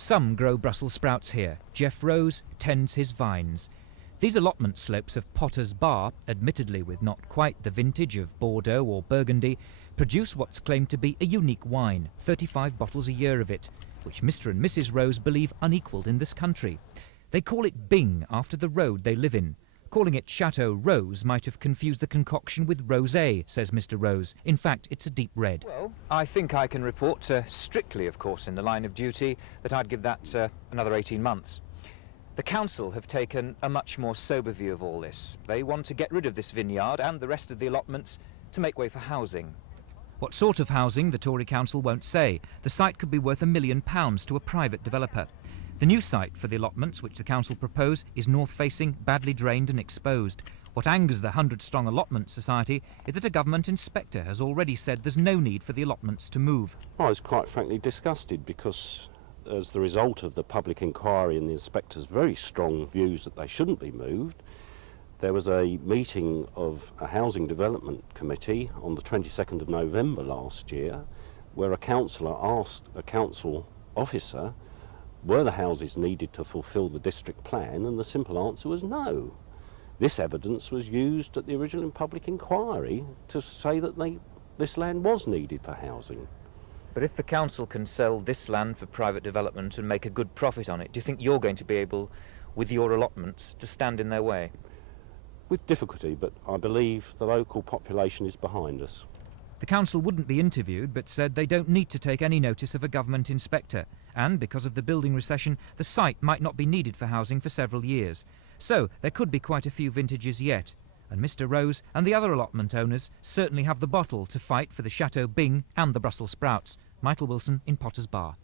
Some grow Brussels sprouts here. Jeff Rose tends his vines. These allotment slopes of Potter's Bar, admittedly with not quite the vintage of Bordeaux or Burgundy, produce what's claimed to be a unique wine, 35 bottles a year of it, which Mr. and Mrs. Rose believe unequalled in this country. They call it Bing after the road they live in. Calling it Chateau Rose might have confused the concoction with rosé, says Mr. Rose. In fact, it's a deep red. Well, I think I can report, strictly of course in the line of duty, that I'd give that another 18 months. The council have taken a much more sober view of all this. They want to get rid of this vineyard and the rest of the allotments to make way for housing. What sort of housing, the Tory council won't say. The site could be worth £1 million to a private developer. The new site for the allotments, which the council propose, is north-facing, badly drained and exposed. What angers the 100-strong allotment society is that a government inspector has already said there's no need for the allotments to move. I was quite frankly disgusted because as the result of the public inquiry and the inspector's very strong views that they shouldn't be moved, there was a meeting of a housing development committee on the 22nd of November last year where a councillor asked a council officer were the houses needed to fulfil the district plan, and the simple answer was no. This evidence was used at the original public inquiry to say that this land was needed for housing. But if the council can sell this land for private development and make a good profit on it, do you think you're going to be able, with your allotments, to stand in their way? With difficulty, but I believe the local population is behind us. The council wouldn't be interviewed, but said they don't need to take any notice of a government inspector. And because of the building recession, the site might not be needed for housing for several years. So there could be quite a few vintages yet. And Mr. Rose and the other allotment owners certainly have the bottle to fight for the Chateau Bing and the Brussels sprouts. Michael Wilson in Potter's Bar.